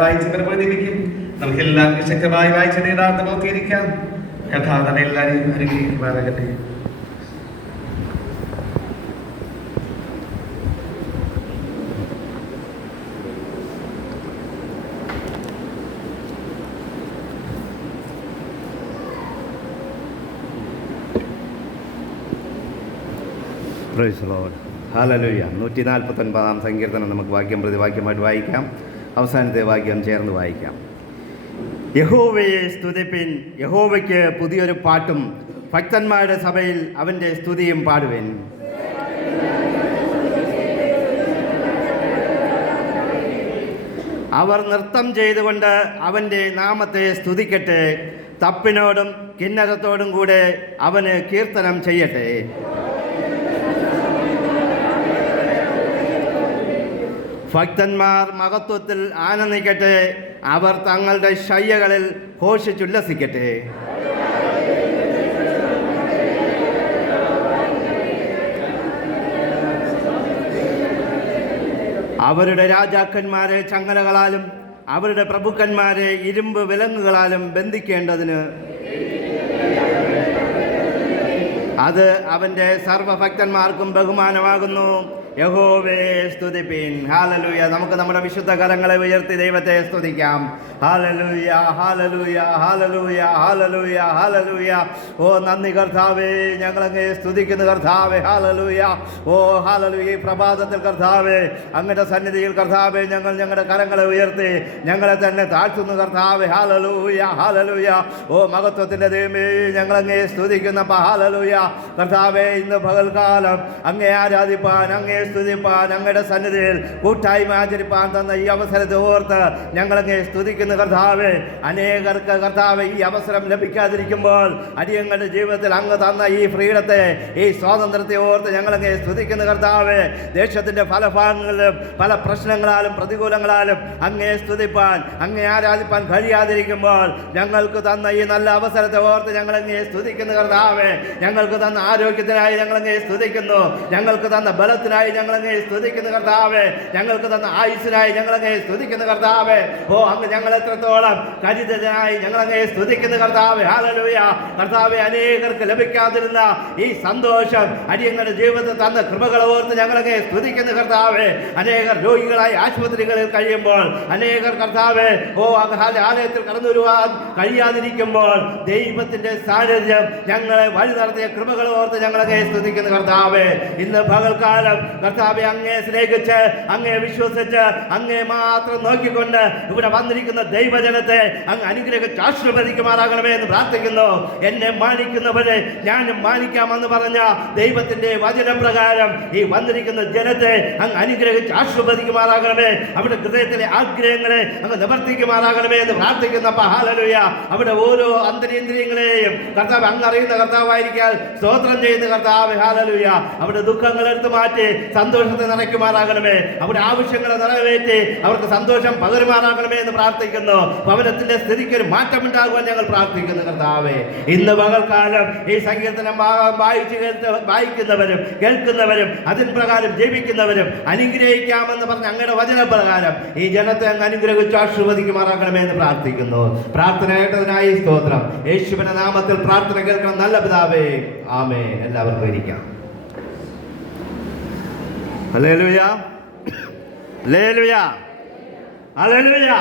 വായിച്ചവരും നമുക്ക് എല്ലാവർക്കും ശക്തമായി വായിച്ചത് യഥാർത്ഥ നോക്കിയിരിക്കാം. കഥ തന്നെ എല്ലാവരെയും അനുഗ്രഹിക്കുമാറാകട്ടെ. Price Lord. ഹല്ലേലൂയ. 149 സങ്കീർത്തനം നമുക്ക് വാക്യം പ്രതിവാക്യമായിട്ട് വായിക്കാം. അവസാനത്തെ വാക്യം ചേർന്ന് വായിക്കാം. യഹോവയെ സ്തുതിപ്പിൻ, യഹോവയ്ക്ക് പുതിയൊരു പാട്ടും ഭക്തന്മാരുടെ സഭയിൽ അവൻ്റെ സ്തുതിയും പാടുവിൻ. അവർ നൃത്തം ചെയ്തുകൊണ്ട് അവൻ്റെ നാമത്തെ സ്തുതിക്കട്ടെ. തപ്പിനോടും കിന്നരത്തോടും കൂടെ അവന് കീർത്തനം ചെയ്യട്ടെ. ഭക്തന്മാർ മഹത്വത്തിൽ ആനന്ദിക്കട്ടെ. അവർ തങ്ങളുടെ ശയ്യകളിൽ ഘോഷിച്ചുല്ലസിക്കട്ടെ. അവരുടെ രാജാക്കന്മാരെ ചങ്ങലകളാലും അവരുടെ പ്രഭുക്കന്മാരെ ഇരുമ്പ് വിലങ്ങുകളാലും ബന്ധിക്കേണ്ടതിന് അത് അവൻ്റെ സർവഭക്തന്മാർക്കും ബഹുമാനമാകുന്നു. യഹോവയെ സ്തുതിപ്പിൻ. ഹല്ലേലൂയ. നമുക്ക് നമ്മുടെ വിശുദ്ധ കരങ്ങളെ ഉയർത്തി ദൈവത്തെ സ്തുതിക്കാം. Hallelujah, hallelujah, hallelujah, hallelujah, hallelujah. ഓ നന്ദി കർത്താവേ, ഞങ്ങളങ്ങേ സ്തുതിക്കുന്നു കർത്താവേ. ഹല്ലേലൂയ. ഓ ഹല്ലേലൂയ. ഈ പ്രഭാതത്തിൽ കർത്താവേ, അങ്ങയുടെ സന്നിധിയിൽ കർത്താവേ, ഞങ്ങൾ ഞങ്ങളുടെ കരങ്ങളെ ഉയർത്തി ഞങ്ങളെ തന്നെ താഴ്ത്തുന്നു കർത്താവേ. Hallelujah, hallelujah. ഓ മഹത്വത്തിൻ്റെ ദൈവമേ, ഞങ്ങളങ്ങേ സ്തുതിക്കുന്നപ്പ. ഹല്ലേലൂയ കർത്താവേ, ഇന്ന് പകൽക്കാലം അങ്ങേ ആരാധിപ്പാൻ, അങ്ങേ സ്തുതിപ്പാൻ, അങ്ങയുടെ സന്നിധിയിൽ കൂട്ടായ്മ ആചരിപ്പാൻ തന്ന ഈ അവസരത്തെ ഓർത്ത് ഞങ്ങളങ്ങേ സ്തുതിക്കുന്ന കർത്താവേ. അനേകർക്ക് കർത്താവേ ഈ അവസരം ലഭിക്കാതിരിക്കുമ്പോൾ അടിയങ്ങളുടെ ജീവിതത്തിൽ അങ്ങ് തന്ന ഈ ഫ്രീഡത്തെ, ഈ സ്വാതന്ത്ര്യത്തെ ഓർത്ത് ഞങ്ങളങ്ങേ സ്തുതിക്കുന്ന കർത്താവേ. ദേശത്തിൻ്റെ പല ഭാഗങ്ങളിലും പല പ്രശ്നങ്ങളാലും പ്രതികൂലങ്ങളാലും അങ്ങേ സ്തുതിപ്പാൻ, അങ്ങേ ആരാധിപ്പാൻ കഴിയാതിരിക്കുമ്പോൾ ഞങ്ങൾക്ക് തന്ന ഈ നല്ല അവസരത്തെ ഓർത്ത് ഞങ്ങളങ്ങേ സ്തുതിക്കുന്ന കർത്താവേ. ഞങ്ങൾക്ക് തന്ന ആരോഗ്യത്തിനായി ഞങ്ങളങ്ങേ സ്തുതിക്കുന്നു. ഞങ്ങൾക്ക് തന്ന ബലത്തിനായി ഞങ്ങളങ്ങേ സ്തുതിക്കുന്ന കർത്താവേ. ഞങ്ങൾക്ക് തന്ന ആയുസ്സിനായി ഞങ്ങളങ്ങേ സ്തുതിക്കുന്ന കർത്താവേ. ഓ അങ്ങ് ഞങ്ങൾ എത്രത്തോളം കരുതനായി ഞങ്ങളങ്ങേ സ്തുതിക്കുന്ന കർത്താവേ. ഹല്ലേലൂയ കർത്താവേ, അനേകർക്ക് ലഭിക്കാതിരുന്ന ഈ സന്തോഷം അടിയങ്ങളുടെ ജീവിതത്തിൽ തന്ന കൃപകളെ ഓർത്ത് ഞങ്ങളങ്ങേ സ്തുതിക്കുന്ന കർത്താവേ. അനേകർ രോഗികളായി ആശുപത്രികളിൽ കഴിയുമ്പോൾ, അനേകർ കർത്താവേ ഓ ആലയത്തിൽ കടന്നു വരുവാൻ കഴിയാതിരിക്കുമ്പോൾ ദൈവത്തിൻ്റെ സാന്നിധ്യം ഞങ്ങളെ വഴി നടത്തിയ കൃപകളെ ഓർത്ത് ഞങ്ങളങ്ങേ സ്തുതിക്കുന്ന കർത്താവേ. ഇന്ന് പകൽക്കാലം കർത്താവേ, അങ്ങേ സ്നേഹിച്ച്, അങ്ങേ വിശ്വസിച്ച്, അങ്ങേ മാത്രം നോക്കിക്കൊണ്ട് ഇവിടെ വന്നിരിക്കുന്ന ദൈവജനത്തെ അങ്ങ് അനുഗ്രഹിച്ച് ആശീർവദിക്കുമാറാകണമേ എന്ന് പ്രാർത്ഥിക്കുന്നു. എന്നെ മാനിക്കുന്നവരെ ഞാനും മാനിക്കാമെന്ന് പറഞ്ഞ ദൈവത്തിന്റെ വചനപ്രകാരം ഈ വന്നിരിക്കുന്ന ജനത്തെ അങ്ങ് അനുഗ്രഹിച്ച് ആശീർവദിക്കുമാറാകണമേ. അവിടെ ഹൃദയത്തിലെ ആഗ്രഹങ്ങളെ അങ്ങ് നിവർത്തിക്കുമാറാകണമേ എന്ന് പ്രാർത്ഥിക്കുന്നപ്പ. ഹല്ലേലൂയ. അവിടെ ഓരോ അന്തരീന്ദ്രിയങ്ങളെയും കർത്താവ് അങ്ങ് അറിയുന്ന കർത്താവായിരിക്കാൻ സ്തോത്രം ചെയ്യുന്ന കർത്താവ്. ഹല്ലേലൂയ. അവിടെ ദുഃഖങ്ങൾ എടുത്തു മാറ്റി സന്തോഷത്തെ നിറയ്ക്കുമാറാകണമേ. അവിടെ ആവശ്യങ്ങളെ നിറവേറ്റി അവർക്ക് സന്തോഷം പകരുമാറാകണമേ എന്ന് പ്രാർത്ഥിക്കുന്നു. ഭവനത്തിന്റെ സ്ഥിതിക്ക് ഒരു മാറ്റമുണ്ടാകുവാൻ ഞങ്ങൾ പ്രാർത്ഥിക്കുന്നു കർത്താവേ. ഇന്ന് പകൽക്കാലം ഈ സങ്കീർത്തനം വായിക്കുന്നവരും കേൾക്കുന്നവരും അതിൻ പ്രകാരം ജീവിക്കുന്നവരും അനുഗ്രഹിക്കാമെന്ന് പറഞ്ഞ അങ്ങയുടെ വചനപ്രകാരം ഈ ജനത്തെ അങ്ങ് അനുഗ്രഹിച്ച് ആശീർവദിക്കുമാറാകണമേ എന്ന് പ്രാർത്ഥിക്കുന്നു. പ്രാർത്ഥന കേട്ടതിനായി സ്തോത്രം. യേശുവിന്റെ നാമത്തിൽ പ്രാർത്ഥന കേൾക്കണം നല്ല പിതാവേ. ആമേൻ. എല്ലാവർക്കും ഇരിക്കാം. Hallelujah, hallelujah, hallelujah.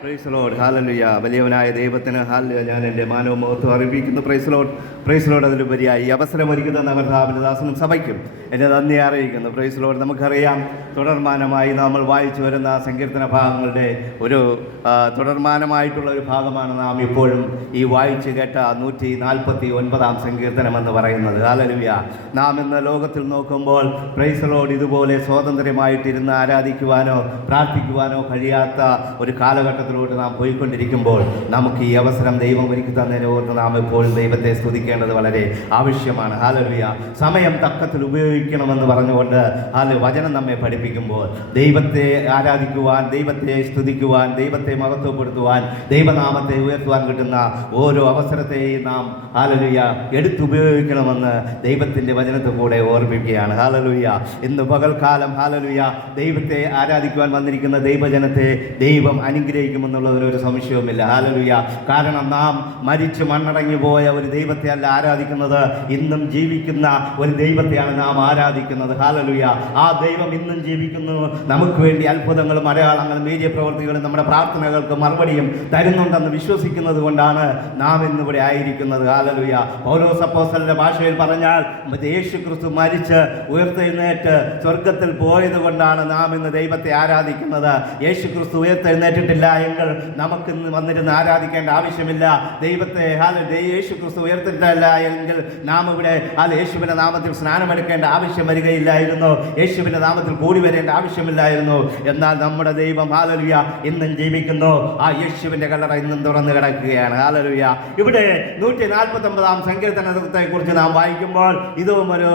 Praise Lord. Hallelujah. വലിയവനായ ദൈവത്തിന് ഹല്ലേലൂയ. ഞാൻ എൻ്റെ മാനവ മഹത്വം അറിയിക്കുന്നു. Praise Lord, praise Lord. അതിലുപരിയായി ഈ അവസരം ഒരുക്കുന്ന കർത്താവിൻ്റെ ദാസനും സഭയ്ക്കും എൻ്റെ നന്ദി അറിയിക്കുന്നു. Praise Lord. നമുക്കറിയാം, തുടർമാനമായി നമ്മൾ വായിച്ചു വരുന്ന സങ്കീർത്തന ഭാഗങ്ങളുടെ ഒരു തുടർമാനമായിട്ടുള്ള ഒരു ഭാഗമാണ് നാം ഇപ്പോഴും ഈ വായിച്ചു കേട്ട 149 സങ്കീർത്തനം എന്ന് പറയുന്നത്. ഹല്ലേലൂയ. നാം ഇന്ന് ലോകത്തിൽ നോക്കുമ്പോൾ പ്രൈസ് ലോർഡ് ഇതുപോലെ സ്വാതന്ത്ര്യമായിട്ടിരുന്ന് ആരാധിക്കുവാനോ പ്രാർത്ഥിക്കുവാനോ കഴിയാത്ത ഒരു കാലഘട്ടത്തിലോട്ട് നാം പോയിക്കൊണ്ടിരിക്കുമ്പോൾ നമുക്ക് ഈ അവസരം ദൈവം ഒരുക്കി തന്നതിനെ ഓർത്ത് നാം എപ്പോഴും ദൈവത്തെ സ്തുതിക്കണം. ഉപയോഗിക്കേണ്ടത് വളരെ ആവശ്യമാണ്. ഹല്ലേലൂയ. സമയം തക്കത്തിൽ ഉപയോഗിക്കണമെന്ന് പറഞ്ഞുകൊണ്ട് വചനം നമ്മെ പഠിപ്പിക്കുമ്പോൾ ദൈവത്തെ ആരാധിക്കുവാൻ, ദൈവത്തെ സ്തുതിക്കുവാൻ, ദൈവത്തെ മഹത്വപ്പെടുത്തുവാൻ, ദൈവനാമത്തെ ഉയർത്തുവാൻ കിട്ടുന്ന ഓരോ അവസരത്തെയും നാം ഹല്ലേലൂയ എടുത്തുപയോഗിക്കണമെന്ന് ദൈവത്തിൻ്റെ വചനത്തിൽ കൂടെ ഓർമ്മിക്കുകയാണ്. ഹല്ലേലൂയ. ഇന്ന് പകൽക്കാലം ഹല്ലേലൂയ ദൈവത്തെ ആരാധിക്കുവാൻ വന്നിരിക്കുന്ന ദൈവജനത്തെ ദൈവം അനുഗ്രഹിക്കുമെന്നുള്ളതിലൊരു സംശയവുമില്ല. ഹല്ലേലൂയ. കാരണം നാം മരിച്ച് മണ്ണടങ്ങി പോയ ഒരു ദൈവത്തെ അല്ല ആരാധിക്കുന്നത്, ഇന്നും ജീവിക്കുന്ന ഒരു ദൈവത്തെയാണ് നാം ആരാധിക്കുന്നത്. ഹല്ലേലൂയ. ആ ദൈവം ഇന്നും ജീവിക്കുന്നു. നമുക്ക് വേണ്ടി അത്ഭുതങ്ങളും അടയാളങ്ങളും വീര്യ പ്രവൃത്തികളും നമ്മുടെ പ്രാർത്ഥനകൾക്ക് മറുപടിയും തരുന്നുണ്ടെന്ന് വിശ്വസിക്കുന്നത് കൊണ്ടാണ് നാം ഇന്നിവിടെ ആയിരിക്കുന്നത്. ഹല്ലേലൂയ. പൗലോസ് അപ്പോസ്തലന്റെ ഭാഷയിൽ പറഞ്ഞാൽ യേശു ക്രിസ്തു മരിച്ച് ഉയർത്തെഴുന്നേറ്റ് സ്വർഗത്തിൽ പോയത് കൊണ്ടാണ് നാം ഇന്ന് ദൈവത്തെ ആരാധിക്കുന്നത്. യേശു ക്രിസ്തു ഉയർത്തെഴുന്നേറ്റിട്ടില്ല എങ്കിൽ നമുക്കിന്ന് വന്നിരുന്ന് ആരാധിക്കേണ്ട ആവശ്യമില്ല. ദൈവത്തെ യേശു ക്രിസ്തു ഉയർത്തിട്ടില്ല എങ്കിൽ നാം ഇവിടെ യേശുവിൻ്റെ നാമത്തിൽ സ്നാനമെടുക്കേണ്ട ആവശ്യം വരികയില്ലായിരുന്നു, യേശുവിൻ്റെ നാമത്തിൽ കൂടി വരേണ്ട ആവശ്യമില്ലായിരുന്നു. എന്നാൽ നമ്മുടെ ദൈവം ഹല്ലേലൂയ ഇന്നും ജീവിക്കുന്നു. ആ യേശുവിൻ്റെ കല്ലറ ഇന്നും തുറന്നു കിടക്കുകയാണ്. ഹല്ലേലൂയ. ഇവിടെ 149 സങ്കീർത്തനത്തെ കുറിച്ച് നാം വായിക്കുമ്പോൾ ഇതും ഒരു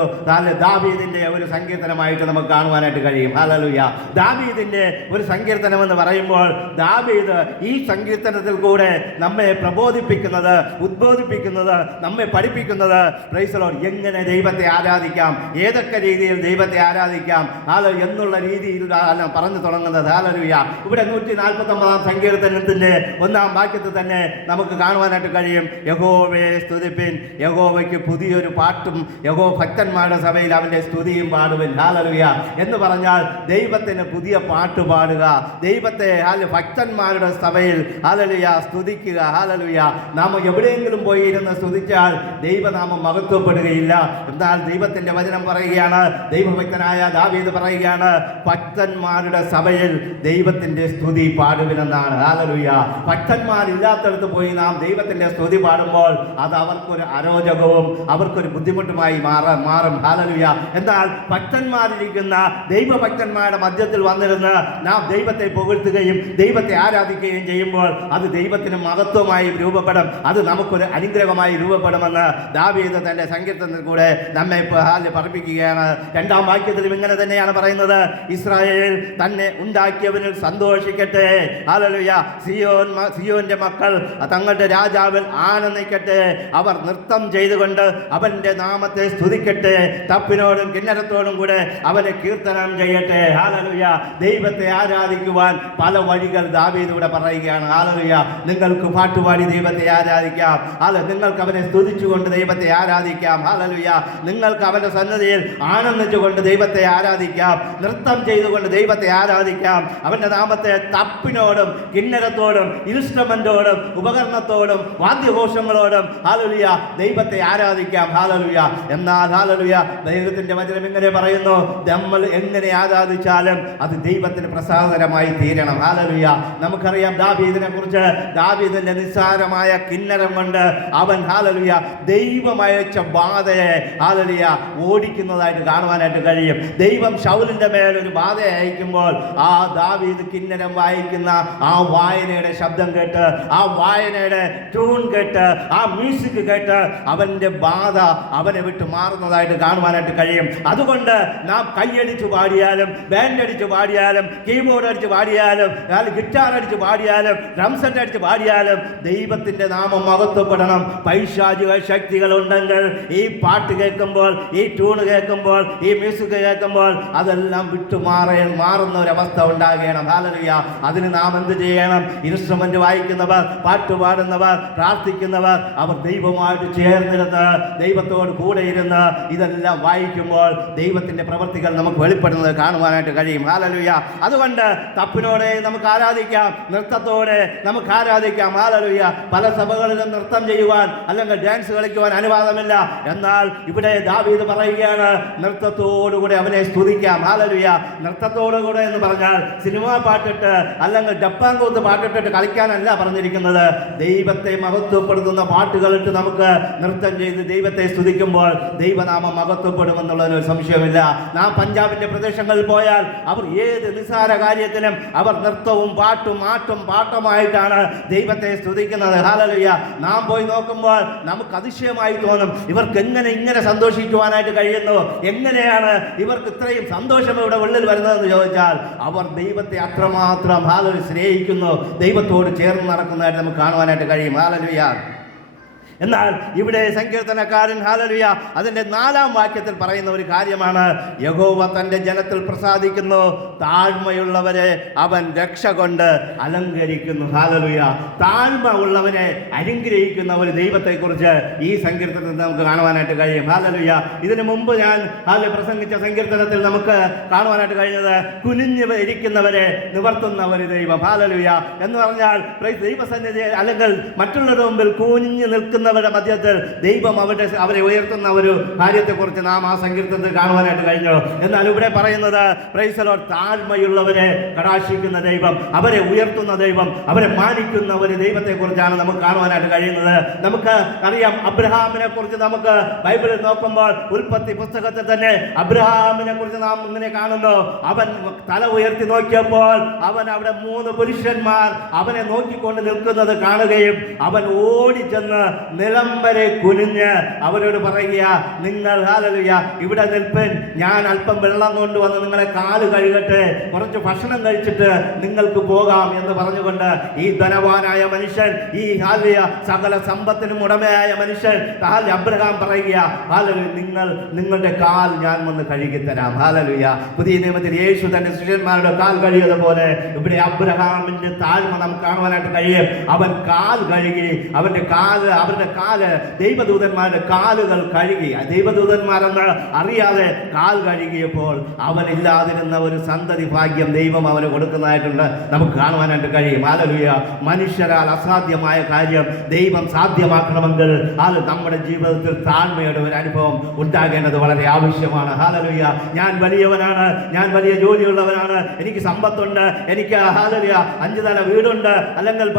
ദാവീദിന്റെ ഒരു സങ്കീർത്തനമായിട്ട് നമുക്ക് കാണുവാനായിട്ട് കഴിയും. ഹല്ലേലൂയ. ദാവീദിന്റെ ഒരു സങ്കീർത്തനം എന്ന് പറയുമ്പോൾ ദാവീദ് ഈ സങ്കീർത്തനത്തിൽ കൂടെ നമ്മെ പ്രബോധിപ്പിക്കുന്നത്, ഉദ്ബോധിപ്പിക്കുന്നത്, നമ്മെ പഠിപ്പിക്കുന്നത് പ്രൈസ് ദി ലോർഡ് എങ്ങനെ ദൈവത്തെ ആരാധിക്കാം, ഏതൊക്കെ രീതിയിൽ ദൈവത്തെ ആരാധിക്കാം എന്നുള്ള രീതിയിൽ പറഞ്ഞു തുടങ്ങുന്നത്. ഹല്ലേലൂയ. ഇവിടെ 149 സങ്കീർത്തനത്തിന്റെ 1-ാം വാക്യത്തിൽ തന്നെ നമുക്ക് കാണുവാനായിട്ട് കഴിയും, യഹോവയെ സ്തുതിപ്പിൻ, യഹോവയ്ക്ക് പുതിയൊരു പാട്ടും ഭക്തന്മാരുടെ സഭയിൽ അവന്റെ സ്തുതിയും പാടുവിൻ. ഹല്ലേലൂയ. എന്ന് പറഞ്ഞാൽ ദൈവത്തിന് പുതിയ പാട്ട് പാടുക, ദൈവത്തെ ഭക്തന്മാരുടെ സഭയിൽ ഹല്ലേലൂയ സ്തുതിക്കുക. ഹല്ലേലൂയ. നാം എവിടെയെങ്കിലും പോയി ഇരുന്ന് സ്തുതിച്ചാൽ ദൈവനാമം മഹത്വപ്പെടുകയില്ല. എന്നാൽ ദൈവത്തിന്റെ വചനം പറയുകയാണ്, ദൈവഭക്തനായ ദാവീദ് പറയുകയാണ്, ഭക്തന്മാരുടെ സഭയിൽ ദൈവത്തിന്റെ സ്തുതി പാടുവിനെന്നാണ്. ഹല്ലേലൂയ. ഭക്തന്മാരില്ലാത്തടത്ത് പോയി നാം ദൈവത്തിന്റെ സ്തുതി പാടുമ്പോൾ അത് അവർക്കൊരു അരോചകവും അവർക്കൊരു ബുദ്ധിമുട്ടുമായി മാറും. ഹല്ലേലൂയ. എന്നാൽ ഭക്തന്മാരിരിക്കുന്ന ദൈവഭക്തന്മാരുടെ മധ്യത്തിൽ വന്നിരുന്ന് നാം ദൈവത്തെ പുകഴ്ത്തുകയും ദൈവത്തെ ആരാധിക്കുകയും ചെയ്യുമ്പോൾ അത് ദൈവത്തിന് മഹത്വമായി രൂപപ്പെടും, അത് നമുക്കൊരു അനുഗ്രഹമായി രൂപപ്പെടുമെന്ന് ദാവീദ് തന്റെ സങ്കീർത്തനത്തിൽ കൂടെ നമ്മെ പഠിപ്പിക്കുകയാണ്. 2-ാം വാക്യത്തിലും ഇങ്ങനെ തന്നെയാണ് പറയുന്നത്, ഇസ്രായേൽ തന്നെ ഉണ്ടാക്കിയവനിൽ സന്തോഷിക്കട്ടെ. ഹല്ലേലൂയ. സിയോന്റെ മക്കൾ തങ്ങളുടെ രാജാവിൽ ആനന്ദിക്കട്ടെ. അവർ നൃത്തം ചെയ്തുകൊണ്ട് അവന്റെ നാമത്തെ സ്തുതിക്കട്ടെ. തപ്പിനോടും കിന്നരത്തോടും കൂടെ അവനെ കീർത്തനം ചെയ്യട്ടെ. ഹല്ലേലൂയ. ദൈവത്തെ ആരാധിക്കുവാൻ പല വഴികൾ ദാവീദ് ഇവിടെ പറയുകയാണ്. ഹല്ലേലൂയ. നിങ്ങൾക്ക് പാട്ടുപാടി ദൈവത്തെ ആരാധിക്കാം, നിങ്ങൾക്ക് അവനെ സ്തുതിച്ചുകൊണ്ട് ദൈവത്തെ ആരാധിക്കാം. ഹല്ലേലൂയ. നിങ്ങൾക്ക് അവന്റെ സന്നിധിയിൽ ആനന്ദിച്ചുകൊണ്ട് ദൈവത്തെ ആരാധിക്കാം, നൃത്തം ചെയ്തുകൊണ്ട് ദൈവത്തെ ആരാധിക്കാം. അവന്റെ നാമത്തെ തപ്പിനോടും കിന്നരത്തോടും ഇൻസ്ട്രുമെന്റോടും ഉപകരണത്തോടും വാദ്യഘോഷങ്ങളോടും ഹല്ലേലൂയ ദൈവത്തെ ആരാധിക്കാം. ഹല്ലേലൂയ. എന്നാൽ ഹല്ലേലൂയ ദൈവത്തിന്റെ വചനം ഇങ്ങനെ പറയുന്നു, നമ്മൾ എങ്ങനെ ആരാധിച്ചാലും അത് ദൈവത്തിന് പ്രസാദകരമായി തീരണം. ഹല്ലേലൂയ. നമുക്കറിയാം ദാവീദിനെ കുറിച്ച്, ദാവീദിന്റെ നിസ്സാരമായ കിന്നരം കൊണ്ട് അവൻ ഹല്ലേലൂയ ദൈവമയച്ച ബാധയെ ഹല്ലേലൂയ ഓടിക്കുന്നതായിട്ട് കാണുവാനായിട്ട് കഴിയും. ദൈവം ശൗലിന്റെ മേൽ ഒരു ബാധ അയക്കുമ്പോൾ ആ ദാവീദ് കിന്നരം വായിക്കുന്ന ആ വായനയുടെ ശബ്ദം കേട്ട്, ആ വായനയുടെ ട്യൂൺ കേട്ട്, ആ മ്യൂസിക് കേട്ട് അവന്റെ ബാധ അവനെ വിട്ട് മാറുന്നതായിട്ട് കാണുവാനായിട്ട് കഴിയും. അതുകൊണ്ട് നാം കൈയടിച്ച് പാടിയാലും, ബാൻഡ് അടിച്ച് പാടിയാലും, കീബോർഡ് അടിച്ച് പാടിയാലും, ഗിറ്റാർ അടിച്ച് പാടിയാലും, ഡ്രം സെറ്റ് അടിച്ച് പാടിയാലും ദൈവത്തിന്റെ നാമം മഹത്വപ്പെടണം. പൈശാചിക ശക്തികൾ ഉണ്ടെങ്കിൽ ഈ പാട്ട് കേൾക്കുമ്പോൾ, ഈ ട്യൂണ് കേൾക്കുമ്പോൾ, ഈ മ്യൂസിക് കേൾക്കുമ്പോൾ അതെല്ലാം മാറുന്ന ഒരവസ്ഥ ഉണ്ടാകണം. ഹല്ലേലൂയ. അതിന് നാം എന്ത് ചെയ്യണം? ഇൻസ്ട്രുമെന്റ് വായിക്കുന്നവർ, പാട്ട് പാടുന്നവർ, പ്രാർത്ഥിക്കുന്നവർ അവർ ദൈവമായിട്ട് ചേർന്നിരുന്ന് ദൈവത്തോട് കൂടെ ഇരുന്ന് ഇതെല്ലാം വായിക്കുമ്പോൾ ദൈവത്തിന്റെ പ്രവൃത്തികൾ നമുക്ക് വെളിപ്പെടുന്നത് കാണുവാനായിട്ട് കഴിയും. ഹല്ലേലൂയ. അതുകൊണ്ട് തപ്പിനോടെ നമുക്ക് ആരാധിക്കാം, നൃത്തത്തോടെ നമുക്ക് ആരാധിക്കാം. ഹല്ലേലൂയ. പല സഭകളിലും നൃത്തം ചെയ്യുവാൻ അല്ലെങ്കിൽ ഡാൻസ് കളിക്കുവാൻ അനുവാദമില്ല. എന്നാൽ ഇവിടെ ദാവീദ് പറയുകയാണ്, നൃത്തത്തോടുകൂടെ അവനെ സ്തുതിക്കാം. ഹല്ലേലൂയ. നൃത്തത്തോടുകൂടെ എന്ന് പറഞ്ഞാൽ സിനിമാ പാട്ടിട്ട് അല്ലെങ്കിൽ ഡപ്പാങ്കൂത്ത് പാട്ടിട്ടിട്ട് കളിക്കാനല്ല പറഞ്ഞിരിക്കുന്നത്. ദൈവത്തെ മഹത്വപ്പെടുത്തുന്ന പാട്ടുകളിട്ട് നമുക്ക് നൃത്തം ചെയ്ത് ദൈവത്തെ സ്തുതിക്കുമ്പോൾ ദൈവനാമം മഹത്വപ്പെടുമെന്നുള്ളതിനൊരു സംശയമില്ല. നാം പഞ്ചാബിന്റെ പ്രദേശങ്ങളിൽ പോയാൽ അവർ ഏത് നിസ്സാര കാര്യത്തിനും അവർ നൃത്തവും പാട്ടും ആട്ടും പാട്ടുമായിട്ടാണ് ദൈവത്തെ സ്തുതിക്കുന്നത്. ഹല്ലേലൂയ. നാം പോയി നോക്കുമ്പോൾ നമുക്ക് നമുക്ക് അതിശയമായി തോന്നും. ഇവർക്ക് ഇങ്ങനെ സന്തോഷിക്കുവാനായിട്ട് കഴിയുന്നു? എങ്ങനെയാണ് ഇവർക്ക് ഇത്രയും സന്തോഷം ഇവിടെ ഉള്ളിൽ വരുന്നതെന്ന് ചോദിച്ചാൽ, അവർ ദൈവത്തെ അത്രമാത്രം സ്നേഹിക്കുന്നു, ദൈവത്തോട് ചേർന്ന് നടക്കുന്നതായിട്ട് നമുക്ക് കാണുവാനായിട്ട് കഴിയും. ഹല്ലേലൂയ. എന്നാൽ ഇവിടെ സങ്കീർത്തനക്കാരൻ ഹല്ലേലൂയ അതിൻ്റെ 4-ാം വാക്യത്തിൽ പറയുന്ന ഒരു കാര്യമാണ്, യഹോവ തൻ്റെ ജനത്തിൽ പ്രസാദിക്കുന്നു, താഴ്മയുള്ളവരെ അവൻ രക്ഷ കൊണ്ട് അലങ്കരിക്കുന്നു. ഹല്ലേലൂയ. താഴ്മ ഉള്ളവരെ അനുഗ്രഹിക്കുന്ന ഒരു ദൈവത്തെക്കുറിച്ച് ഈ സങ്കീർത്തനത്തിൽ നമുക്ക് കാണുവാനായിട്ട് കഴിയും. ഹല്ലേലൂയ. ഇതിനു മുമ്പ് ഞാൻ പ്രസംഗിച്ച സങ്കീർത്തനത്തിൽ നമുക്ക് കാണുവാനായിട്ട് കഴിഞ്ഞത്, കുനിഞ്ഞ് ഇരിക്കുന്നവരെ നിവർത്തുന്ന ഒരു ദൈവം. ഹല്ലേലൂയ എന്ന് പറഞ്ഞാൽ ദൈവസന്നിധി അല്ലെങ്കിൽ മറ്റുള്ളവരുടെ മുമ്പിൽ കുനിഞ്ഞ് നിൽക്കുന്ന മധ്യത്തിൽ ദൈവം അവരെ ഉയർത്തുന്ന ഒരു കാര്യത്തെക്കുറിച്ച് നാം ആ സങ്കീർത്തനത്തിൽ കാണുവാനായിട്ട് കഴിഞ്ഞു. എന്നാൽ ഇവിടെ പറയുന്നത് പ്രൈസ് ദി ലോർഡ്, താഴ്മയുള്ളവരെ കടാക്ഷിക്കുന്ന ദൈവം, അവരെ ഉയർത്തുന്ന ദൈവം, അവരെ മാനിക്കുന്ന ഒരു ദൈവത്തെക്കുറിച്ചാണ് നമുക്ക് കാണുവാനായിട്ട് കഴിയുന്നത്. നമുക്ക് അറിയാം, അബ്രഹാമിനെ കുറിച്ച് നമുക്ക് ബൈബിളിൽ നോക്കുമ്പോൾ ഉൽപ്പത്തി പുസ്തകത്തിൽ തന്നെ അബ്രഹാമിനെ കുറിച്ച് നാം ഇങ്ങനെ കാണുന്നു. അവൻ തല ഉയർത്തി നോക്കിയപ്പോൾ അവൻ അവിടെ 3 പുരുഷന്മാർ അവനെ നോക്കിക്കൊണ്ട് നിൽക്കുന്നത് കാണുകയും അവൻ ഓടിച്ചെന്ന് നിലം വരെ കുനിഞ്ഞ് അവരോട് പറയുക, നിങ്ങൾ ഹല്ലേലൂയ ഇവിടെ നിൽപ്പൻ, ഞാൻ അല്പം വെള്ളം കൊണ്ടുവന്ന് നിങ്ങളെ കാല് കഴുകട്ടെ, കുറച്ച് ഭക്ഷണം കഴിച്ചിട്ട് നിങ്ങൾക്ക് പോകാം എന്ന് പറഞ്ഞുകൊണ്ട് ഈ ധനവാനായ മനുഷ്യൻ, ഈ ഹല്ലേലൂയ സകല സമ്പത്തിനും ഉടമയായ മനുഷ്യൻ അബ്രഹാം പറയുക, ഹല്ലേലൂയ നിങ്ങളുടെ കാൽ ഞാൻ വന്ന് കഴുകിത്തരാം. ഹല്ലേലൂയ. പുതിയ നിയമത്തിൽ യേശു തന്റെ ശിഷ്യന്മാരുടെ കാൽ കഴുകിയതുപോലെ ഇവിടെ അബ്രഹാമിന്റെ താഴ്മ നമുക്ക് കാണുവാനായിട്ട് കഴിയും. അവൻ കാൽ കഴുകി, അവരുടെ കാല് ദൈവദൂതന്മാരുടെ കാലുകൾ കഴുകി. ദൈവദൂതന്മാരെന്ന് അറിയാതെ കാൽ കഴുകിയപ്പോൾ അവനില്ലാതിരുന്ന ഒരു സന്തതി ഭാഗ്യം ദൈവം അവന് കൊടുക്കുന്നതായിട്ടുണ്ട് നമുക്ക് കാണുവാനായിട്ട് കഴിയും. ഹല്ലേലൂയ. മനുഷ്യരാൽ അസാധ്യമായ കാര്യം ദൈവം സാധ്യമാക്കണമെങ്കിൽ അത് നമ്മുടെ ജീവിതത്തിൽ താഴ്മയുടെ ഒരു അനുഭവം ഉണ്ടാകേണ്ടത് വളരെ ആവശ്യമാണ്. ഹല്ലേലൂയ. ഞാൻ വലിയവനാണ്, ഞാൻ വലിയ ജോലിയുള്ളവനാണ്, എനിക്ക് സമ്പത്തുണ്ട്, എനിക്ക് ഹല്ലേലൂയ 5 നില വീടുണ്ട്, അല്ലെങ്കിൽ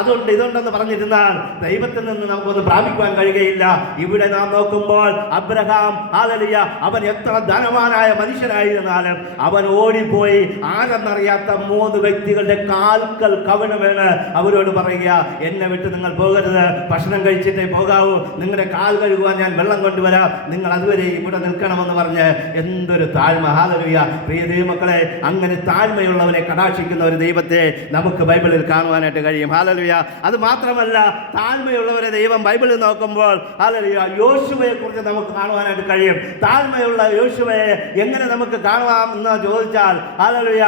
അതുണ്ട് ഇതുണ്ടെന്ന് പറഞ്ഞിരുന്നാൽ ദൈവത്തിൽ നിന്ന് നമുക്കൊന്ന് പ്രാപിക്കുവാൻ കഴിയുകയില്ല. ഇവിടെ നാം നോക്കുമ്പോൾ അബ്രഹാം ഹല്ലേലൂയ അവൻ എത്ര ധനവാനായ മനുഷ്യനായിരുന്നാലും അവൻ ഓടിപ്പോയി ആരെന്നറിയാത്ത 3 വ്യക്തികളുടെ കാൽക്കൽ കവിണുവേണ് അവരോട് പറയുക, എന്നെ വിട്ട് നിങ്ങൾ പോകരുത്, ഭക്ഷണം കഴിച്ചിട്ടേ പോകാവൂ, നിങ്ങളുടെ കാൽ കഴുകുവാൻ ഞാൻ വെള്ളം കൊണ്ടുവരാം, നിങ്ങൾ അതുവരെ ഇവിടെ നിൽക്കണമെന്ന് പറഞ്ഞ് എന്തൊരു താഴ്മ. ഹല്ലേലൂയ. പ്രിയ ദൈവമക്കളെ, അങ്ങനെ താഴ്മയുള്ളവരെ കടാക്ഷിക്കുന്ന ഒരു ദൈവത്തെ നമുക്ക് ബൈബിളിൽ കാണുവാനായിട്ട് കഴിയും. ഹല്ലേലൂയ. അത് മാത്രമല്ല, താഴ്മയുള്ളവരെ ദൈവം ബൈബിളിൽ നോക്കുമ്പോൾ ഹല്ലേലൂയ യോശുവയെ കുറിച്ച് നമുക്ക് കാണുവാനായിട്ട് കഴിയും. താഴ്മയുള്ള യോശുവയെ എങ്ങനെ നമുക്ക് കാണാം എന്ന് ചോദിച്ചാൽ, ഹല്ലേലൂയ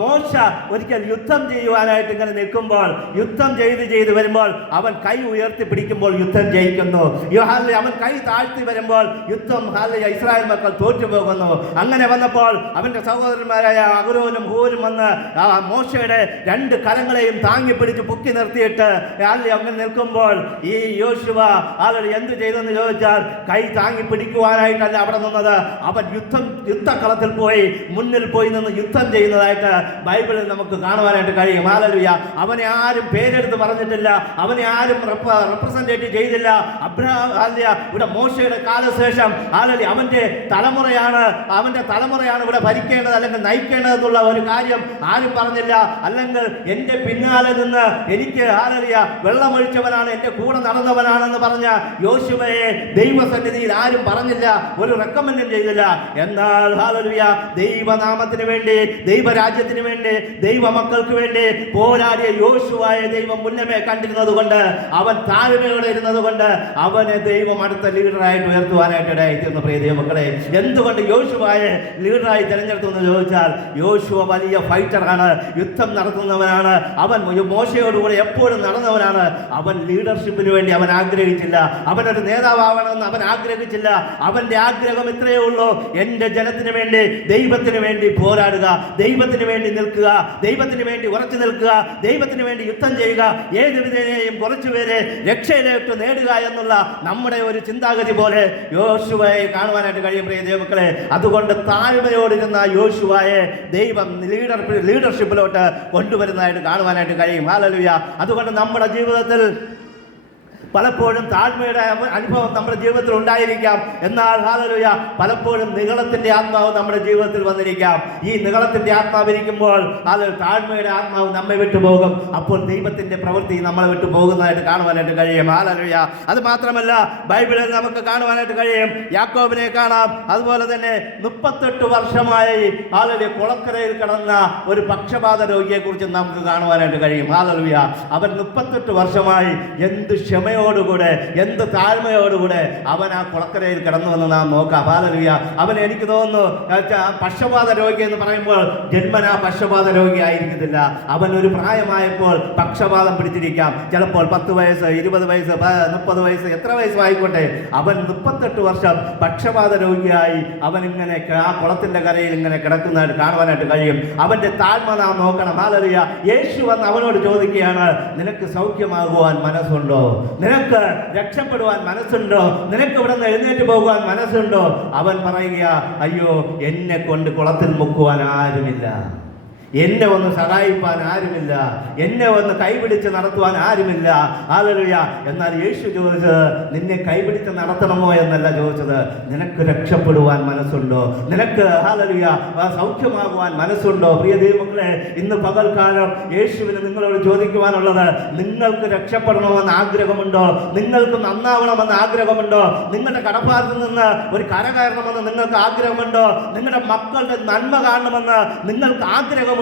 മോശ ഒരിക്കൽ യുദ്ധം ചെയ്യുവാനായിട്ട് ഇങ്ങനെ നിൽക്കുമ്പോൾ, യുദ്ധം ചെയ്ത് വരുമ്പോൾ അവൻ കൈ ഉയർത്തി പിടിക്കുമ്പോൾ യുദ്ധം ജയിക്കുന്നു. അവൻ കൈ താഴ്ത്തി വരുമ്പോൾ യുദ്ധം ഇസ്രായേൽ മക്കൾ തോറ്റുപോകുന്നു. അങ്ങനെ വന്നപ്പോൾ അവന്റെ സഹോദരന്മാരായ അഹരോനും ഹൂരും വന്ന് മോശയുടെ 2 കരങ്ങളെയും താങ്ങി പിടിച്ച് പൊക്കി നിർത്തിയിട്ട് അങ്ങനെ നിൽക്കുമ്പോൾ ഈ യോശുവ എന്ത് ചെയ്തെന്ന് ചോദിച്ചാൽ, കൈ താങ്ങി പിടിക്കുവാനായിട്ടല്ല അവിടെ നിന്നത്, അവൻ യുദ്ധക്കളത്തിൽ പോയി മുന്നിൽ പോയി നിന്ന് യുദ്ധം ചെയ്യുന്നതായിട്ട് ബൈബിളിൽ നമുക്ക് കാണുവാനായിട്ട് കഴിയും. ഹല്ലേലൂയ. അവനെ ആരും പേരെടുത്ത് പറഞ്ഞിട്ടില്ല, അവനെ ആരും റെപ്രസെന്റേറ്റ് ചെയ്തില്ല. അബ്രഹാം ഇവിടെ മോശയുടെ കാലശേഷം അവന്റെ തലമുറയാണ് ഇവിടെ ഭരിക്കേണ്ടത് അല്ലെങ്കിൽ നയിക്കേണ്ടതെന്നുള്ള ഒരു കാര്യം ആരും പറഞ്ഞില്ല. അല്ലെങ്കിൽ എന്റെ പിന്നാലെ നിന്ന് എനിക്ക് വെള്ളമൊഴിച്ചവനാണ്, എന്റെ കൂടെ നടന്നവനാണെന്ന് പറഞ്ഞ യോശുവയെ ദൈവസന്നിധിയിൽ ആരും പറഞ്ഞില്ല, ഒരു റെക്കമെൻഡും ചെയ്തില്ല. എന്നാൽ ഹല്ലേലൂയ ദൈവനാമത്തിന് വേണ്ടി, ദൈവരാജ്യത്തിന് വേണ്ടി, ദൈവമക്കൾക്ക് വേണ്ടി പോരാടിയ യോശുവയെ ദൈവം മുന്നമേ കണ്ടിരുന്നത് കൊണ്ട്, അവൻ താഴ്മയോടെ ഇരുന്നത് കൊണ്ട് അവനെ ദൈവം അടുത്ത ലീഡറായിട്ട് ഉയർത്തുവാനായിട്ട് ഇടയായിത്തീർന്നു. പ്രിയ ദൈവമക്കളെ, എന്തുകൊണ്ട് യോശുവയെ ലീഡറായി തിരഞ്ഞെടുത്തു എന്ന് ചോദിച്ചാൽ, യോശുവ വലിയ ഫൈറ്ററാണ്, യുദ്ധം നടത്തുന്നവനാണ്, അവൻ മോശയോടുകൂടെ എപ്പോഴും നടന്നവനാണ്. അവൻ ലീഡർഷിപ്പിന് വേണ്ടി അവൻ ആഗ്രഹിച്ചില്ല, അവനൊരു നേതാവാകണമെന്ന് അവൻ ആഗ്രഹിച്ചില്ല. അവന്റെ ആഗ്രഹം ഇത്രയേ ഉള്ളൂ, എന്റെ ജനത്തിന് വേണ്ടി, ദൈവത്തിന് വേണ്ടി പോരാടുക, ദൈവത്തിന് വേണ്ടി നിൽക്കുക, ദൈവത്തിന് വേണ്ടി ഉറച്ചു നിൽക്കുക, ദൈവത്തിന് വേണ്ടി യുദ്ധം ചെയ്യുക, ഏത് വിധേനയും കുറച്ചുപേരെ രക്ഷയിലേക്ക് നേടുക എന്നുള്ള നമ്മുടെ ഒരു ചിന്താഗതി പോലെ യോശുവയെ കാണുവാനായിട്ട് കഴിയും. പ്രിയ ദൈവമക്കളെ, അതുകൊണ്ട് താഴ്മയോടിരുന്ന യോശുവയെ ദൈവം ലീഡർഷിപ്പിലോട്ട് കൊണ്ടുവരുന്നതായിട്ട് കാണുവാനായിട്ട് കഴിയും. ഹല്ലേലൂയ. അതുകൊണ്ട് നമ്മുടെ ജീവിതത്തിൽ പലപ്പോഴും താഴ്മയുടെ അനുഭവം നമ്മുടെ ജീവിതത്തിൽ ഉണ്ടായിരിക്കാം. എന്നാൽ ഹല്ലേലൂയ പലപ്പോഴും നിഗളത്തിന്റെ ആത്മാവ് നമ്മുടെ ജീവിതത്തിൽ വന്നിരിക്കാം. ഈ നിഗളത്തിന്റെ ആത്മാവ് ഇരിക്കുമ്പോൾ അത് താഴ്മയുടെ ആത്മാവ് നമ്മെ വിട്ടുപോകും. അപ്പോൾ ദൈവത്തിന്റെ പ്രവൃത്തി നമ്മളെ വിട്ടു പോകുന്നതായിട്ട് കാണുവാനായിട്ട് കഴിയും. ഹല്ലേലൂയ. അത് മാത്രമല്ല ബൈബിളിൽ നമുക്ക് കാണുവാനായിട്ട് കഴിയും. യാക്കോബിനെ കാണാം. അതുപോലെ തന്നെ 38 വർഷമായി ഹല്ലേലൂയ കുളക്കരയിൽ കിടന്ന ഒരു പക്ഷപാത രോഗിയെ കുറിച്ച് നമുക്ക് കാണുവാനായിട്ട് കഴിയും. ഹല്ലേലൂയ. അവൻ 38 വർഷമായി എന്ത് ക്ഷമയോടുകൂടെ എന്ത് താഴ്മയോടുകൂടെ അവൻ ആ കുളക്കരയിൽ കിടന്നുവെന്ന് നാം നോക്കാം. ഹല്ലേലൂയ. അവൻ എനിക്ക് തോന്നുന്നു പക്ഷപാത രോഗി എന്ന് പറയുമ്പോൾ ജന്മനാ പക്ഷപാത രോഗി ആയിരിക്കത്തില്ല. അവൻ ഒരു പ്രായമായപ്പോൾ പക്ഷപാതം പിടിച്ചിരിക്കാം. ചിലപ്പോൾ 10 വയസ്സ് 20 വയസ്സ് 30 വയസ്സ് എത്ര വയസ്സായിക്കോട്ടെ, അവൻ 38 വർഷം പക്ഷപാത രോഗിയായി അവൻ ഇങ്ങനെ ആ കുളത്തിന്റെ കരയിൽ ഇങ്ങനെ കിടക്കുന്നതായിട്ട് കാണുവാനായിട്ട് കഴിയും. അവന്റെ താഴ്മ നാം നോക്കണം. ഹല്ലേലൂയ. യേശു വന്ന് അവനോട് ചോദിക്കുകയാണ്, നിനക്ക് സൗഖ്യമാകുവാൻ മനസ്സുണ്ടോ? നിനക്ക് രക്ഷപ്പെടുവാൻ മനസ്സുണ്ടോ? നിനക്ക് ഇവിടെ നിന്ന് എഴുന്നേറ്റ് പോകുവാൻ മനസ്സുണ്ടോ? അവൻ പറയുക, അയ്യോ എന്നെ കൊണ്ട് കുളത്തിൽ മുക്കുവാൻ ആരുമില്ല, എന്നെ ഒന്ന് സഹായിപ്പാൻ ആരുമില്ല, എന്നെ ഒന്ന് കൈപിടിച്ച് നടത്തുവാൻ ആരുമില്ല. ഹല്ലേലൂയ. എന്നാൽ യേശു ചോദിച്ചത് നിന്നെ കൈപിടിച്ച് നടത്തണമോ എന്നല്ല ചോദിച്ചത്, നിനക്ക് രക്ഷപ്പെടുവാൻ മനസ്സുണ്ടോ? നിനക്ക് ഹല്ലേലൂയ സൗഖ്യമാകുവാൻ മനസ്സുണ്ടോ? പ്രിയ ദൈവമക്കളെ, ഇന്ന് പകൽക്കാലം യേശുവിന് നിങ്ങളോട് ചോദിക്കുവാനുള്ളത്, നിങ്ങൾക്ക് രക്ഷപ്പെടണമെന്ന് ആഗ്രഹമുണ്ടോ? നിങ്ങൾക്ക് നന്നാവണമെന്ന് ആഗ്രഹമുണ്ടോ? നിങ്ങളുടെ കടപ്പാടിൽ നിന്ന് ഒരു കരകയറണമെന്ന് നിങ്ങൾക്ക് ആഗ്രഹമുണ്ടോ? നിങ്ങളുടെ മക്കളുടെ നന്മ കാണണമെന്ന് നിങ്ങൾക്ക് ആഗ്രഹമുണ്ടോ?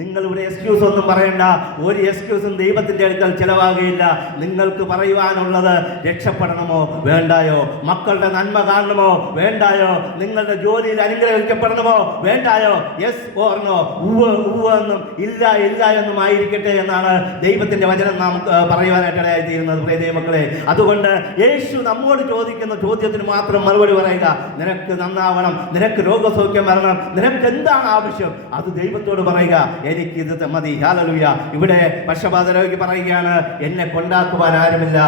നിങ്ങളിവിടെ എക്സ്ക്യൂസ് ഒന്നും പറയണ്ട. ഒരു എക്സ്ക്യൂസും ദൈവത്തിന്റെ അടുക്കൽ ചിലവാകുകയില്ല. നിങ്ങൾക്ക് പറയുവാനുള്ളത്, രക്ഷപ്പെടണമോ വേണ്ടായോ? മക്കളുടെ നന്മ കാണണമോ വേണ്ടായോ? നിങ്ങളുടെ ജോലിയിൽ അനുഗ്രഹിക്കപ്പെടണമോ വേണ്ടായോ? യെസ് ഓർ നോ, ഉവ്വ് എന്നും ഇല്ല ഇല്ല എന്നും ആയിരിക്കട്ടെ എന്നാണ് ദൈവത്തിന്റെ വചനം നാം പറയുവാനായിട്ടിടയായി തീരുന്നത്. പ്രിയ ദൈവമക്കളെ, അതുകൊണ്ട് യേശു നമ്മോട് ചോദിക്കുന്ന ചോദ്യത്തിന് മാത്രം മറുപടി പറയുക. നിനക്ക് നന്നാവണം, നിനക്ക് രോഗസൗഖ്യം വരണം, നിനക്ക് എന്താണ് ആവശ്യം അത് ദൈവത്തോട് പറയുക. എനിക്കിത് മതി. ഹല്ലേലൂയ. ഇവിടെ പക്ഷപാത രോഗി പറയുകയാണ്, എന്നെ കൊണ്ടാക്കുവാൻ ആരുമില്ല,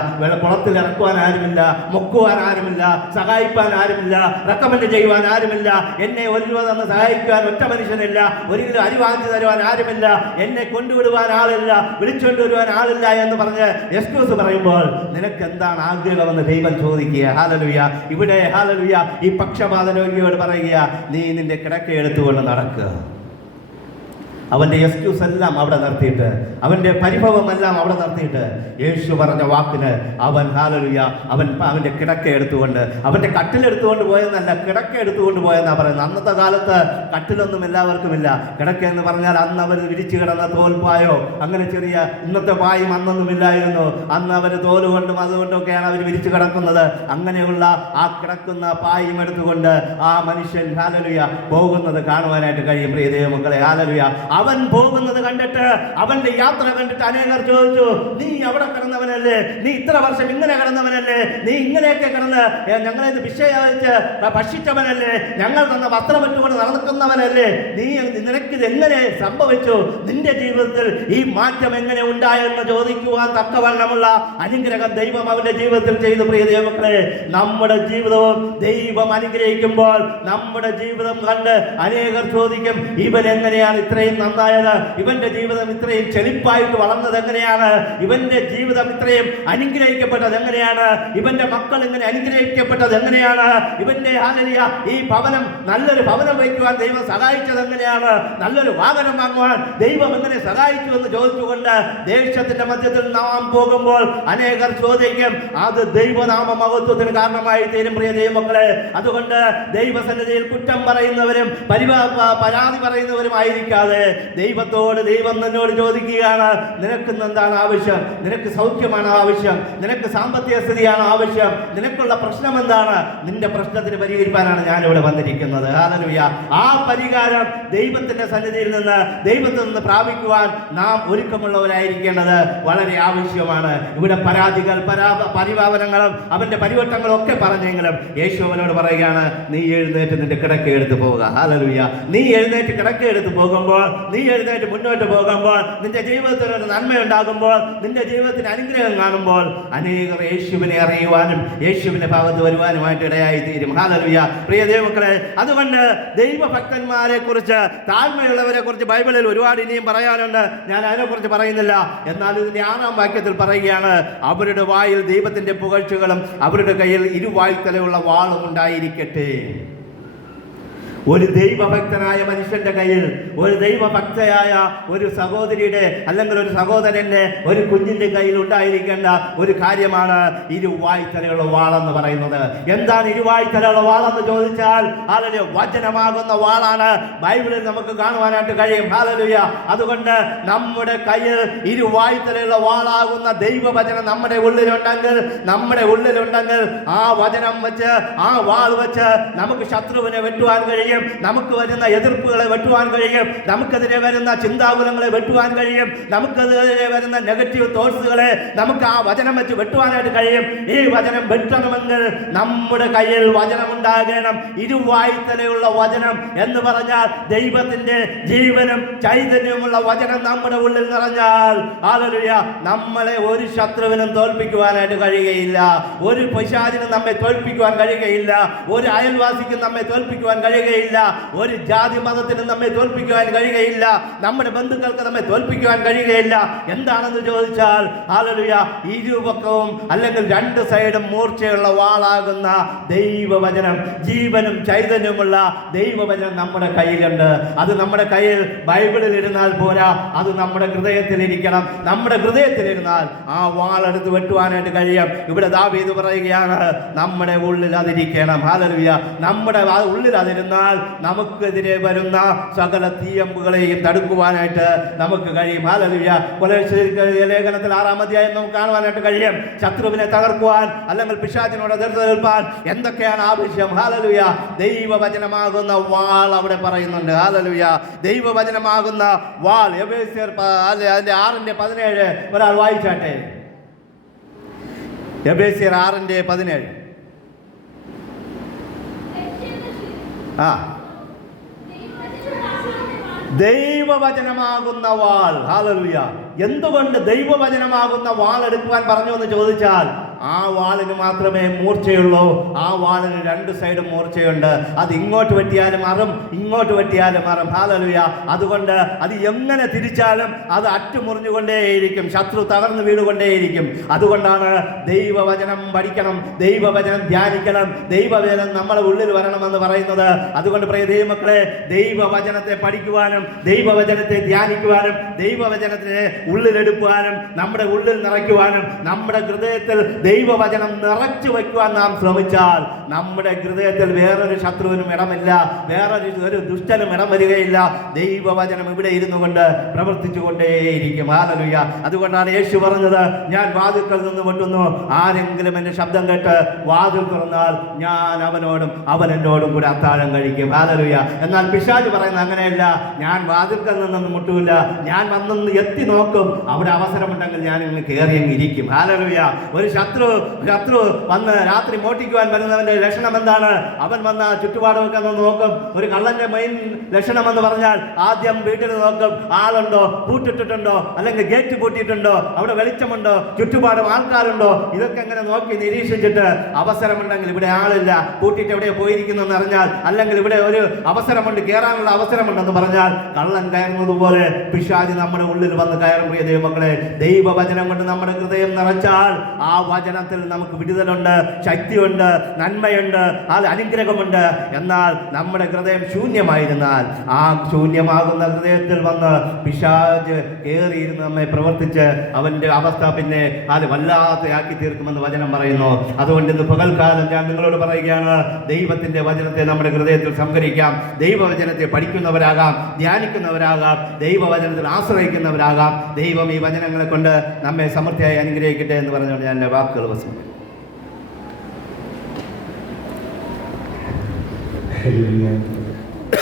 കുളത്തിൽ ഇറക്കുവാൻ ആരുമില്ല, മുക്കുവാൻ ആരുമില്ല, സഹായിപ്പാൻ ആരുമില്ല, റെക്കമെൻഡ് ചെയ്യുവാൻ ആരുമില്ല, എന്നെ ഒരു രൂപ തന്ന് സഹായിക്കുവാൻ ഒറ്റ മനുഷ്യനില്ല, ഒരു കിലോ അരി വാങ്ങിച്ചു തരുവാൻ ആരുമില്ല, എന്നെ കൊണ്ടുവിടുവാൻ ആളില്ല, വിളിച്ചുകൊണ്ടുവരുവാൻ ആളില്ല എന്ന് പറഞ്ഞ് എക്സ്ക്യൂസ് പറയുമ്പോൾ നിനക്ക് എന്താണ് ആഗ്രഹമെന്ന് ദൈവം ചോദിക്കുക. ഹല്ലേലൂയ. ഇവിടെ ഹല്ലേലൂയ ഈ പക്ഷപാത രോഗിയോട് പറയുക, നീ നിന്റെ കിടക്ക എടുത്തുകൊണ്ട് നടക്കുക. അവൻ്റെ എക്സ്ക്യൂസ് എല്ലാം അവിടെ നിർത്തിയിട്ട്, അവൻ്റെ പരിഭവമെല്ലാം അവിടെ നിർത്തിയിട്ട് യേശു പറഞ്ഞ വാക്കിന് അവൻ ഹല്ലേലൂയ അവൻ്റെ കിടക്ക എടുത്തുകൊണ്ട്, അവൻ്റെ കട്ടിലെടുത്തുകൊണ്ട് പോയെന്നല്ല, കിടക്ക എടുത്തുകൊണ്ട് പോയെന്നാണ് പറയുന്നത്. അന്നത്തെ കാലത്ത് കട്ടിലൊന്നും എല്ലാവർക്കുമില്ല. കിടക്ക എന്ന് പറഞ്ഞാൽ അന്ന് അവർ വിരിച്ചു കിടന്ന തോൽപ്പായോ അങ്ങനെ ചെറിയ ഇന്നത്തെ പായും അന്നൊന്നുമില്ലായിരുന്നു. അന്ന് അവർ തോലുകൊണ്ടും അതുകൊണ്ടൊക്കെയാണ് അവർ വിരിച്ചു കിടക്കുന്നത്. അങ്ങനെയുള്ള ആ കിടക്കുന്ന പായും എടുത്തുകൊണ്ട് ആ മനുഷ്യൻ ഹല്ലേലൂയ പോകുന്നത് കാണുവാനായിട്ട് കഴിയും. പ്രിയ ദൈവമക്കളെ, ഹല്ലേലൂയ. അവൻ പോകുന്നത് കണ്ടിട്ട്, അവന്റെ യാത്ര കണ്ടിട്ട് അനേകർ ചോദിച്ചു, നീ അവിടെ കിടന്നവനല്ലേ? നീ ഇത്ര വർഷം ഇങ്ങനെ കിടന്നവനല്ലേ? നീ ഇങ്ങനെയൊക്കെ കിടന്ന് ഞങ്ങളെ വിഷയച്ച് ഭക്ഷിച്ചവനല്ലേ? ഞങ്ങൾ തന്ന വസ്ത്രം ഇട്ടുകൊണ്ട് നടക്കുന്നവനല്ലേ? നീ നിനക്കിത് എങ്ങനെ സംഭവിച്ചു? നിന്റെ ജീവിതത്തിൽ ഈ മാറ്റം എങ്ങനെ ഉണ്ടായെന്ന് ചോദിക്കുവാൻ തക്കവണ്ണമുള്ള അനുഗ്രഹം ദൈവം അവന്റെ ജീവിതത്തിൽ ചെയ്തു. പ്രിയ ദൈവമക്കളെ, നമ്മുടെ ജീവിതവും ദൈവം അനുഗ്രഹിക്കുമ്പോൾ നമ്മുടെ ജീവിതം കണ്ട് അനേകർ ചോദിക്കും, ഇവൻ എങ്ങനെയാണ് ഇത്രയും നന്നായത്? ഇവന്റെ ജീവിതം ഇത്രയും ചെളിപ്പായിട്ട് വളർന്നത് എങ്ങനെയാണ്? ഇവന്റെ ജീവിതം ഇത്രയും അനുഗ്രഹിക്കപ്പെട്ടത് എങ്ങനെയാണ്? ഇവന്റെ മക്കൾ ഇങ്ങനെ അനുഗ്രഹിക്കപ്പെട്ടത് എങ്ങനെയാണ്? ഇവന്റെ ഹല്ലേലൂയ ഈ ഭവനം നല്ലൊരു ഭവനം വയ്ക്കുവാൻ ദൈവം സഹായിച്ചത് എങ്ങനെയാണ്? നല്ലൊരു വാഹനം വാങ്ങുവാൻ ദൈവം എങ്ങനെ സഹായിച്ചു എന്ന് ചോദിച്ചുകൊണ്ട് ദേശത്തിന്റെ മധ്യത്തിൽ നാം പോകുമ്പോൾ അനേകർ ചോദിക്കും, അത് ദൈവനാമ മഹത്വത്തിന് കാരണമായി തീരും. പ്രിയ ദൈവമക്കളെ, അതുകൊണ്ട് ദൈവസന്നിധിയിൽ കുറ്റം പറയുന്നവരും പരാതി പറയുന്നവരും ആയിരിക്കാതെ ദൈവത്തോട് ദൈവം നിന്നോട് ചോദിക്കുകയാണ്, നിനക്ക് എന്താണ് ആവശ്യം? നിനക്ക് സൗഖ്യമാണ് ആവശ്യം? നിനക്ക് സാമ്പത്തിക സ്ഥിതിയാണ് ആവശ്യം? നിനക്കുള്ള പ്രശ്നം എന്താണ്? നിന്റെ പ്രശ്നത്തിന് പരിഹരിക്കാനാണ് ഞാനിവിടെ വന്നിരിക്കുന്നത്. ഹല്ലേലൂയ. ആ പരിഹാരം ദൈവത്തിന്റെ സന്നിധിയിൽ നിന്ന് ദൈവത്തിൽ നിന്ന് പ്രാപിക്കുവാൻ നാം ഒരുക്കമുള്ളവരായിരിക്കേണ്ടത് വളരെ ആവശ്യമാണ്. ഇവിടെ പരാതികൾ പരിപാലനങ്ങളും അവന്റെ പരിവട്ടങ്ങളും ഒക്കെ പറഞ്ഞെങ്കിലും യേശു അവനോട് പറയുകയാണ്, നീ എഴുന്നേറ്റ് നിന്റെ കിടക്ക എടുത്ത് പോവുക. ഹല്ലേലൂയ. നീ എഴുന്നേറ്റ് കിടക്ക എടുത്ത് പോകുമ്പോൾ നീ എഴുന്നേറ്റ് മുന്നോട്ട് പോകുമ്പോൾ, നിന്റെ ജീവിതത്തിൽ ഒരു നന്മയുണ്ടാകുമ്പോൾ, നിന്റെ ജീവിതത്തിന് അനുഗ്രഹം കാണുമ്പോൾ അനേകർ യേശുവിനെ അറിയുവാനും യേശുവിന്റെ ഭാഗത്ത് വരുവാനുമായിട്ട് ഇടയായി തീരും. ഹല്ലേലൂയ. പ്രിയ ദൈവമക്കളെ, അതുകൊണ്ട് ദൈവഭക്തന്മാരെ കുറിച്ച്, താഴ്മയുള്ളവരെ കുറിച്ച് ബൈബിളിൽ ഒരുപാട് ഇനിയും പറയാനുണ്ട്. ഞാൻ അതിനെക്കുറിച്ച് പറയുന്നില്ല. എന്നാൽ ഇതിന്റെ 6-ാം വാക്യത്തിൽ പറയുകയാണ്, അവരുടെ വായിൽ ദൈവത്തിന്റെ പുകഴ്ചകളും അവരുടെ കയ്യിൽ ഇരുവായ്ത്തലയുള്ള വാളും ഉണ്ടായിരിക്കട്ടെ. ഒരു ദൈവഭക്തനായ മനുഷ്യന്റെ കയ്യിൽ, ഒരു ദൈവഭക്തയായ ഒരു സഹോദരിയുടെ അല്ലെങ്കിൽ ഒരു സഹോദരന്റെ, ഒരു കുഞ്ഞിന്റെ കയ്യിൽ ഉണ്ടായിരിക്കേണ്ട ഒരു കാര്യമാണ് ഇരുവായ്ത്തലയുള്ള വാളെന്ന് പറയുന്നത്. എന്താണ് ഇരുവായ്ത്തലയുള്ള വാളെന്ന് ചോദിച്ചാൽ, ഹല്ലേലൂയ, വചനമാകുന്ന വാളാണ് ബൈബിളിൽ നമുക്ക് കാണുവാനായിട്ട് കഴിയും. ഹല്ലേലൂയ. അതുകൊണ്ട് നമ്മുടെ കയ്യിൽ ഇരുവായ്ത്തലയുള്ള വാളാകുന്ന ദൈവവചനം നമ്മുടെ ഉള്ളിലുണ്ടെങ്കിൽ ആ വചനം വെച്ച്, ആ വാൾ വെച്ച് നമുക്ക് ശത്രുവിനെ വെട്ടുവാൻ കഴിയും, നമുക്ക് വരുന്ന എതിർപ്പുകളെ വെട്ടുവാൻ കഴിയും, നമുക്കെതിരെ വരുന്ന ചിന്താകുലങ്ങളെ വെട്ടുവാൻ കഴിയും, നമുക്കെതിരെ വരുന്ന നെഗറ്റീവ് തോട്ട്സുകളെ നമുക്ക് ആ വചനം വെച്ച് വെട്ടുവാനായിട്ട് കഴിയും. ഈ വചനം വെട്ടണമെങ്കിൽ നമ്മുടെ കയ്യിൽ വചനം ഉണ്ടാകണം. ഇരുവായ്ത്തലയുള്ള വചനം എന്ന് പറഞ്ഞാൽ ദൈവത്തിന്റെ ജീവനും ചൈതന്യമുള്ള വചനം നമ്മുടെ ഉള്ളിൽ നിറഞ്ഞാൽ, ഹല്ലേലൂയ, നമ്മളെ ഒരു ശത്രുവിനും തോൽപ്പിക്കുവാനായിട്ട് കഴിയുകയില്ല. ഒരു പിശാചിനും നമ്മെ തോൽപ്പിക്കുവാൻ കഴിയുകയില്ല. ഒരു അയൽവാസിക്കും നമ്മെ തോൽപ്പിക്കുവാൻ കഴിയുകയില്ല. ഒരു ജാതി മതത്തിനും നമ്മെ തോൽപ്പിക്കുവാൻ കഴിയുകയില്ല. നമ്മുടെ ബന്ധുക്കൾക്ക് നമ്മെ തോൽപ്പിക്കുവാൻ കഴിയുകയില്ല. എന്താണെന്ന് ചോദിച്ചാൽ, ഹല്ലേലൂയ, ഇരുപക്കവും അല്ലെങ്കിൽ രണ്ട് സൈഡും മൂർച്ചയുള്ള വാളാകുന്ന ദൈവവചനം, ജീവനും ചൈതന്യമുള്ള ദൈവവചനം നമ്മുടെ കയ്യിലുണ്ട്. അത് നമ്മുടെ കയ്യിൽ ബൈബിളിൽ ഇരുന്നാൽ പോരാ, അത് നമ്മുടെ ഹൃദയത്തിലിരിക്കണം. നമ്മുടെ ഹൃദയത്തിലിരുന്നാൽ ആ വാളെടുത്ത് വെട്ടുവാനായിട്ട് കഴിയും. ഇവിടെ ദാവീദ് പറയുകയാണ്, നമ്മുടെ ഉള്ളിൽ അതിരിക്കണം. ഹല്ലേലൂയ. നമ്മുടെ ഉള്ളിൽ അതിരുന്നാൽ നമുക്കെതിരെ വരുന്ന സകല തീയമ്പുകളെയും തടുക്കുവാനായിട്ട് നമുക്ക് കഴിയും. ഹല്ലേലൂയ. കൊലോസ്യർക്ക് ലേഖനത്തിൽ 6-ാം അധ്യായം നമുക്ക് കാണുവാനായിട്ട് കഴിയും. ശത്രുവിനെ തകർക്കുവാൻ അല്ലെങ്കിൽ പിശാചിനോട് എതിർത്ത് നിൽപ്പാൻ എന്തൊക്കെയാണ് ആവശ്യം? ഹല്ലേലൂയ. ദൈവവചനമാകുന്ന വാൾ അവിടെ പറയുന്നുണ്ട്. ഹല്ലേലൂയ. ദൈവവചനമാകുന്ന വാൾ. എഫേസ്യർ അതിന്റെ 6:17 ഒരാൾ വായിച്ചാട്ടെ. എഫേസ്യർ 6:17. ദൈവവചനമാകുന്ന വാൾ. ഹല്ലേലൂയ. എന്തുകൊണ്ട് ദൈവവചനമാകുന്ന വാൾ എടുക്കുവാൻ പറഞ്ഞു എന്ന് ചോദിച്ചാൽ, ആ വാളിന് മാത്രമേ മൂർച്ചയുള്ളൂ. ആ വാളിന് രണ്ട് സൈഡും മൂർച്ചയുണ്ട്. അത് ഇങ്ങോട്ട് വെട്ടിയാലും അറും, ഇങ്ങോട്ട് വെട്ടിയാലും അറും. ഹല്ലേലൂയ. അതുകൊണ്ട് അത് എങ്ങനെ തിരിച്ചാലും അത് അറ്റുമുറിഞ്ഞുകൊണ്ടേയിരിക്കും, ശത്രു തകർന്നു വീണുകൊണ്ടേയിരിക്കും. അതുകൊണ്ടാണ് ദൈവവചനം പഠിക്കണം, ദൈവവചനം ധ്യാനിക്കണം, ദൈവവചനം നമ്മുടെ ഉള്ളിൽ വരണമെന്ന് പറയുന്നത്. അതുകൊണ്ട് പ്രിയ ദൈവമക്കളെ, ദൈവവചനത്തെ പഠിക്കുവാനും ദൈവവചനത്തെ ധ്യാനിക്കുവാനും ദൈവവചനത്തിനെ ഉള്ളിലെടുക്കുവാനും നമ്മുടെ ഉള്ളിൽ നിറയ്ക്കുവാനും നമ്മുടെ ഹൃദയത്തിൽ ദൈവവചനം നിറച്ചു വയ്ക്കുവാൻ നാം ശ്രമിച്ചാൽ നമ്മുടെ ഹൃദയത്തിൽ വേറൊരു ശത്രുവിനും ഇടമില്ല, വേറൊരു ദുഷ്ടനും ഇടം വരികയില്ല. ദൈവവചനം ഇവിടെ ഇരുന്നു കൊണ്ട് പ്രവർത്തിച്ചു കൊണ്ടേയിരിക്കും. ഹല്ലേലൂയ. അതുകൊണ്ടാണ് യേശു പറഞ്ഞത്, ഞാൻ വാതിൽക്കൽ നിന്ന് വെട്ടുന്നു, ആരെങ്കിലും എൻ്റെ ശബ്ദം കേട്ട് വാതിൽ തുറന്നാൽ ഞാൻ അവനോടും അവൻ എന്നോടും കൂടെ അത്താഴം കഴിക്കും. ഹല്ലേലൂയ. എന്നാൽ പിശാച് പറയുന്നത് അങ്ങനെയല്ല, ഞാൻ വാതിൽക്കൽ നിന്നൊന്നും മുട്ടൂല, ഞാൻ വന്നൊന്ന് എത്തി നോക്കും, അവിടെ അവസരമുണ്ടെങ്കിൽ ഞാൻ ഇങ്ങ് കയറി അങ്ങ് ഇരിക്കും. ഹല്ലേലൂയ. ഒരു ശത്രു വന്ന് രാത്രി മോട്ടിക്കുവാൻ വരുന്നവന്റെ ലക്ഷണം എന്താണ്? അവൻ വന്ന ചുറ്റുപാടൊക്കെ നോക്കും. ഒരു കള്ളന്റെ മെയിൻ ലക്ഷണം എന്ന് പറഞ്ഞാൽ ആദ്യം വീട്ടിൽ നോക്കും, ആളുണ്ടോ, പൂട്ടിട്ടിട്ടുണ്ടോ, അല്ലെങ്കിൽ ഗേറ്റ് പൂട്ടിയിട്ടുണ്ടോ, അവിടെ വെളിച്ചമുണ്ടോ, ചുറ്റുപാടും ആൾക്കാരുണ്ടോ, ഇതൊക്കെ എങ്ങനെ നോക്കി നിരീക്ഷിച്ചിട്ട് അവസരമുണ്ടെങ്കിൽ, ഇവിടെ ആളില്ല, പൂട്ടിയിട്ട് എവിടെ പോയിരിക്കുന്നു എന്ന് അറിഞ്ഞാൽ, അല്ലെങ്കിൽ ഇവിടെ ഒരു അവസരമുണ്ട്, കയറാനുള്ള അവസരമുണ്ടെന്ന് പറഞ്ഞാൽ, കള്ളൻ കയറുന്നത് പോലെ പിശാച് നമ്മുടെ ഉള്ളിൽ വന്ന് കയറും. പ്രിയ ദൈവമക്കളെ, ദൈവവചനം കൊണ്ട് നമ്മുടെ ഹൃദയം നിറച്ചാൽ ആ വചനത്തിൽ നമുക്ക് വിടുതലുണ്ട്, ശക്തിയുണ്ട്, നന്മയുണ്ട്, അത് അനുഗ്രഹമുണ്ട്. എന്നാൽ നമ്മുടെ ഹൃദയം ശൂന്യമായിരുന്നാൽ ആ ശൂന്യമാകുന്ന ഹൃദയത്തിൽ വന്ന് പിശാച് കയറിയിരുന്ന് നമ്മെ പ്രവർത്തിച്ച് അവന്റെ അവസ്ഥ പിന്നെ അത് വല്ലാതെയാക്കി തീർക്കുമെന്ന് വചനം പറയുന്നു. അതുകൊണ്ട് ഇന്ന് പകൽക്കാലം ഞാൻ നിങ്ങളോട് പറയുകയാണ്, ദൈവത്തിന്റെ വചനത്തെ നമ്മുടെ ഹൃദയത്തിൽ സംഭരിക്കാം, ദൈവവചനത്തെ പഠിക്കുന്നവരാകാം, ധ്യാനിക്കുന്നവരാകാം, ദൈവവചനത്തിൽ ആശ്രയിക്കുന്നവരാകാം. ദൈവം ഈ വചനങ്ങളെ കൊണ്ട് നമ്മെ സമൃദ്ധിയായി അനുഗ്രഹിക്കട്ടെ എന്ന് പറഞ്ഞുകൊണ്ട് ഞാൻ എൻ്റെ വാക്കുകൾ വസിക്കും.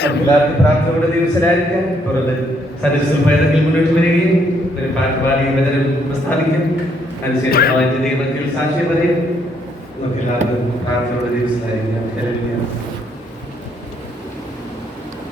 എല്ലാവർക്കും പ്രാർത്ഥനയുടെ ദിവസമായിരിക്കും. പുറത്ത് സദസ്സിൽ പൈതങ്ങൾ മുന്നോട്ട് വരികയും ഒരു പാട്ട് പാടി വചനം പ്രസ്താവിക്കും, അനുസരിച്ച് ദൈവത്തിൽ സാക്ഷ്യം പറയും. നമുക്ക് എല്ലാവർക്കും പ്രാർത്ഥനയുടെ ദിവസമായിരിക്കും.